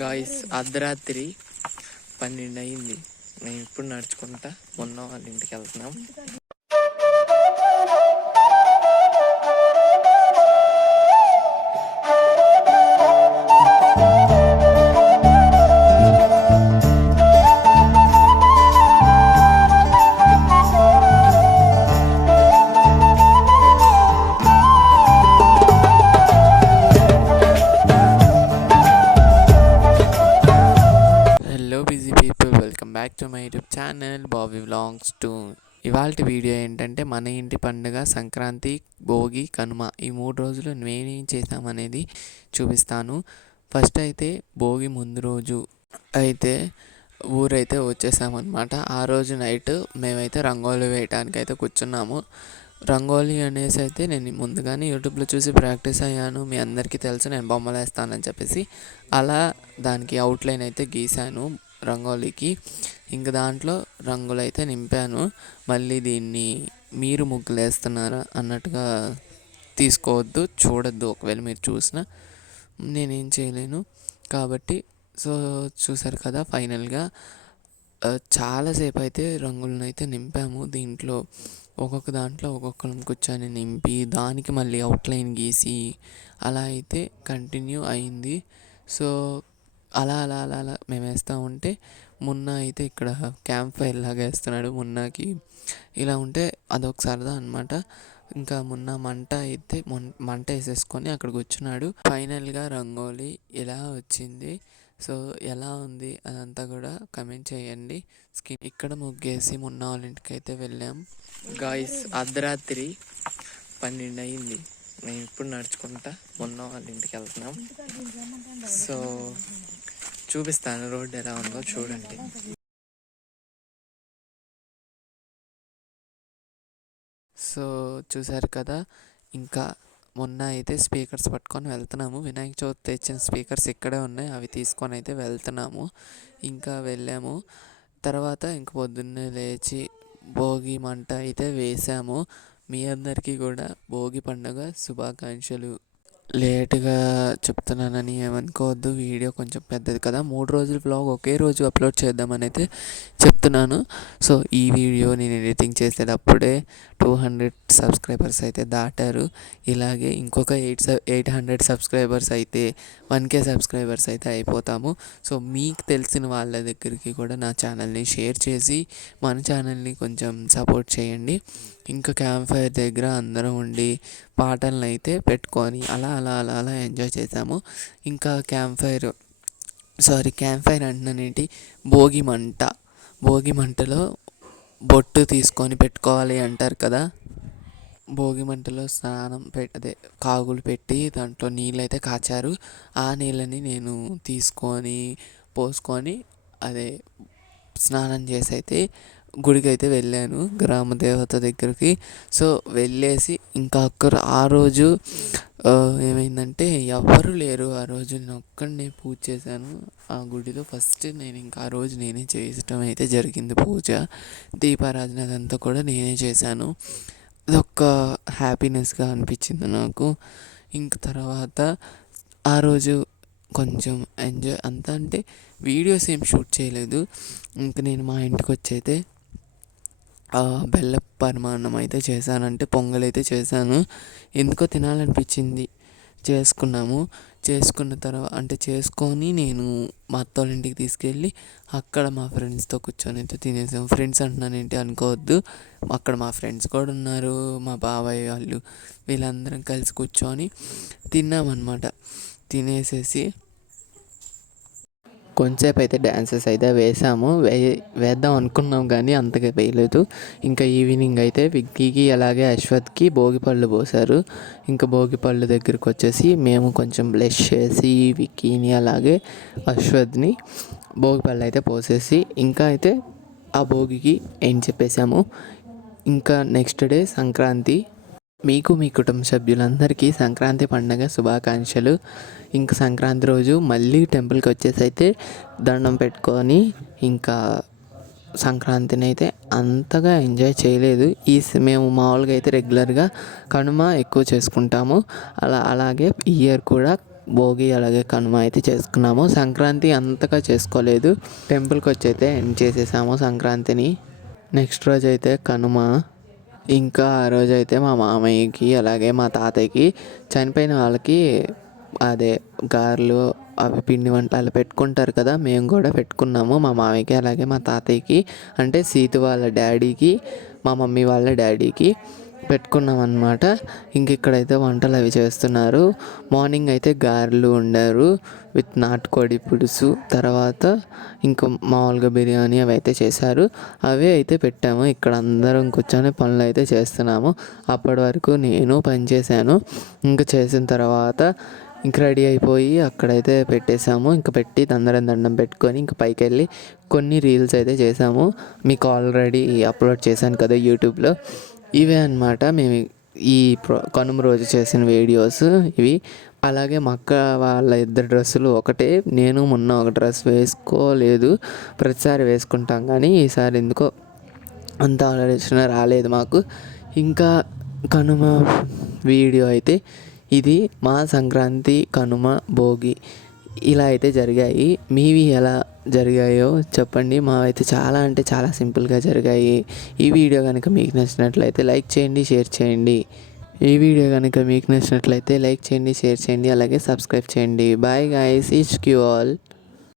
Guys అర్ధరాత్రి 12 అయింది. మేము ఇప్పుడు నడుచుకుంటా మొన్న వాళ్ళ ఇంటికి వెళ్తున్నాం. Busy people, welcome back to my YouTube channel Bobby vlogs 2. ఇవాళ వీడియో ఏంటంటే మన ఇంటి పండుగ సంక్రాంతి, భోగి, కనుమ ఈ 3 రోజులు నేనేం చేసామనేది చూపిస్తాను. ఫస్ట్ అయితే భోగి ముందు రోజు అయితే ఊరైతే వచ్చేసామన్నమాట. ఆ రోజు నైట్ మేమైతే రంగోలి వేయడానికి అయితే కూర్చున్నాము. రంగోలీ అనేసి అయితే నేను ముందుగానే యూట్యూబ్లో చూసి ప్రాక్టీస్ అయ్యాను. మీ అందరికీ తెలుసు నేను బొమ్మలు వేస్తానని చెప్పేసి అలా దానికి అవుట్లైన్ అయితే గీశాను రంగోలీకి. ఇంక దాంట్లో రంగులు అయితే నింపాను. మళ్ళీ దీన్ని మీరు ముగ్గులు వేస్తున్నారా అన్నట్టుగా తీసుకోవద్దు, చూడొద్దు. ఒకవేళ మీరు చూసినా నేనేం చేయలేను కాబట్టి. సో చూసారు కదా, ఫైనల్గా చాలాసేపు అయితే రంగులను అయితే నింపాము. దీంట్లో ఒక్కొక్క దాంట్లో ఒక్కొక్కరం కూర్చొని నింపి దానికి మళ్ళీ అవుట్లైన్ గీసి అలా అయితే కంటిన్యూ అయింది. సో అలా అలా అలా అలా మేము వేస్తూ ఉంటే మున్నా అయితే ఇక్కడ క్యాంప్ ఫైర్ లాగా వేస్తున్నాడు. మున్నాకి ఇలా ఉంటే అదొక సరదా అనమాట. ఇంకా మున్న మంట వేసేసుకొని అక్కడ కూర్చున్నాడు. ఫైనల్గా రంగోలీ ఇలా వచ్చింది. సో ఎలా ఉంది అదంతా కూడా కమెంట్ చేయండి. ఇక్కడ ముగ్గేసి మున్న వాళ్ళ ఇంటికి అయితే వెళ్ళాం. గాయస్ అర్ధరాత్రి 12 అయింది. మేము ఇప్పుడు నడుచుకుంటా మొన్న వాళ్ళ ఇంటికి వెళ్తున్నాం. సో చూపిస్తాను రోడ్డు ఎలా ఉందో చూడండి. సో చూసారు కదా, ఇంకా మొన్న అయితే స్పీకర్స్ పట్టుకొని వెళ్తున్నాము. వినాయక చవితి తెచ్చిన స్పీకర్స్ ఇక్కడే ఉన్నాయి, అవి తీసుకొని అయితే వెళ్తున్నాము. ఇంకా వెళ్ళాము. తర్వాత ఇంక పొద్దున్నే లేచి భోగి మంట అయితే వేసాము. మీ అందరికీ కూడా భోగి పండుగ శుభాకాంక్షలు. లేటుగా చెప్తున్నానని ఏమనుకోవద్దు, వీడియో కొంచెం పెద్దది కదా. 3 రోజుల బ్లాగ్ ఒకే రోజు అప్లోడ్ చేద్దామని అయితే చెప్తున్నాను. సో ఈ వీడియో నేను ఎడిటింగ్ చేసేటప్పుడే 200 సబ్స్క్రైబర్స్ అయితే దాటారు. ఇలాగే ఇంకొక 800 సబ్స్క్రైబర్స్ అయితే 1K సబ్స్క్రైబర్స్ అయితే అయిపోతాము. సో మీకు తెలిసిన వాళ్ళ దగ్గరికి కూడా నా ఛానల్ని షేర్ చేసి మన ఛానల్ని కొంచెం సపోర్ట్ చేయండి. ఇంకా క్యాంప్ ఫైర్ దగ్గర అందరం ఉండి పాటలను అయితే పెట్టుకొని అలా అలా అలా అలా ఎంజాయ్ చేసాము. ఇంకా క్యాంప్ ఫైర్ అంటున్నానేంటి, భోగి మంటలో బొట్టు తీసుకొని పెట్టుకోవాలి అంటారు కదా. భోగి మంటలో అదే కాగులు పెట్టి దాంట్లో నీళ్ళు అయితే కాచారు. ఆ నీళ్ళని నేను తీసుకొని పోసుకొని అదే స్నానం చేసి అయితే గుడికి అయితే వెళ్ళాను, గ్రామ దేవత దగ్గరికి. సో వెళ్ళేసి ఇంకా అక్కడ ఆ రోజు ఏమైందంటే ఎవరు లేరు. ఆ రోజు నేను ఒక్కడినే పూజ చేశాను ఆ గుడిలో. ఫస్ట్ నేను ఇంకా ఆ రోజు నేనే చేయటం అయితే జరిగింది. పూజ, దీపారాధన అదంతా కూడా నేనే చేశాను. అదొక హ్యాపీనెస్గా అనిపించింది నాకు. ఇంక తర్వాత ఆ రోజు కొంచెం ఎంజాయ్ అంతా అంటే వీడియోస్ ఏం షూట్ చేయలేదు. ఇంక నేను మా ఇంటికి వచ్చి అయితే బెల్ల పరమాన్నం అయితే చేశానంటే పొంగల్ అయితే చేశాను. ఎందుకో తినాలనిపించింది, చేసుకున్న తర్వాత అంటే చేసుకొని నేను మా అత్త వాళ్ళ ఇంటికి తీసుకెళ్ళి అక్కడ మా ఫ్రెండ్స్తో కూర్చొని అయితే తినేసాము. ఫ్రెండ్స్ అంటున్నాను ఏంటి అనుకోవద్దు, అక్కడ మా ఫ్రెండ్స్ కూడా ఉన్నారు, మా బాబాయ్ వాళ్ళు, వీళ్ళందరం కలిసి కూర్చొని తిన్నామన్నమాట. తినేసేసి కొంచెంసేపు అయితే డ్యాన్సెస్ అయితే వేద్దాం అనుకున్నాం కానీ అంతగా వేయలేదు. ఇంకా ఈవినింగ్ అయితే విక్కీకి అలాగే అశ్వత్కి భోగిపళ్ళు పోసారు. ఇంకా భోగిపళ్ళు దగ్గరికి వచ్చేసి మేము కొంచెం బ్లెస్ చేసి విక్కీని అలాగే అశ్వత్ని భోగిపళ్ళు అయితే పోసేసి ఇంకా అయితే ఆ భోగికి ఏం చెప్పేసాము. ఇంకా నెక్స్ట్ డే సంక్రాంతి. మీకు మీ కుటుంబ సభ్యులందరికీ సంక్రాంతి పండుగ శుభాకాంక్షలు. ఇంకా సంక్రాంతి రోజు మళ్ళీ టెంపుల్కి వచ్చేసి అయితే దండం పెట్టుకొని ఇంకా సంక్రాంతిని అయితే అంతగా ఎంజాయ్ చేయలేదు. మేము మామూలుగా అయితే రెగ్యులర్గా కనుమ ఎక్కువ చేసుకుంటాము. అలాగే ఈ ఇయర్ కూడా భోగి అలాగే కనుమ అయితే చేసుకున్నాము. సంక్రాంతి అంతగా చేసుకోలేదు, టెంపుల్కి వచ్చి అయితే ఎండ్ చేసేసాము సంక్రాంతిని. నెక్స్ట్ రోజు అయితే కనుమ. ఇంకా ఆ రోజు అయితే మా మామయ్యకి అలాగే మా తాతయ్యకి చనిపోయిన వాళ్ళకి అదే గారెలు అవి పిండి వంటలు పెట్టుకుంటారు కదా, మేము కూడా పెట్టుకున్నాము. మా మామయ్యకి అలాగే మా తాతయ్యకి, అంటే సీతు వాళ్ళ డాడీకి మా మమ్మీ వాళ్ళ డాడీకి పెట్టుకున్నాం అన్నమాట. ఇంక ఇక్కడైతే వంటలు అవి చేస్తున్నారు. మార్నింగ్ అయితే గారెలు వండారు విత్ నాటుకోడి పులుసు, తర్వాత ఇంకా మామూలుగా బిర్యానీ అవి అయితే చేశారు. అవే అయితే పెట్టాము. ఇక్కడ అందరం కూర్చొని పనులు అయితే చేస్తున్నాము. అప్పటి వరకు నేను పని చేశాను. ఇంకా చేసిన తర్వాత ఇంక రెడీ అయిపోయి అక్కడైతే పెట్టేశాము. ఇంక పెట్టి అందరం దండం పెట్టుకొని ఇంక పైకి వెళ్ళి కొన్ని రీల్స్ అయితే చేసాము. మీకు ఆల్రెడీ అప్లోడ్ చేశాను కదా యూట్యూబ్లో. ఇవే అన్నమాట మేము ఈ కనుమ రోజు చేసిన వీడియోస్ ఇవి. అలాగే మా అక్క వాళ్ళ ఇద్దరు డ్రెస్సులు ఒకటే. నేను మొన్న ఒక డ్రెస్ వేసుకోలేదు, ప్రతిసారి వేసుకుంటాం కానీ ఈసారి ఎందుకో అంత ఆలోచన రాలేదు మాకు. ఇంకా కనుమ వీడియో అయితే ఇది. మా సంక్రాంతి, కనుమ, భోగి ఇలా అయితే జరిగాయి. మీవి ఎలా జరిగాయో చెప్పండి. మావైతే చాలా అంటే చాలా సింపుల్గా జరిగాయి. ఈ వీడియో కనుక మీకు నచ్చినట్లయితే లైక్ చేయండి, షేర్ చేయండి. ఈ వీడియో కనుక మీకు నచ్చినట్లయితే లైక్ చేయండి, షేర్ చేయండి, అలాగే సబ్స్క్రైబ్ చేయండి. Bye guys, it's you all.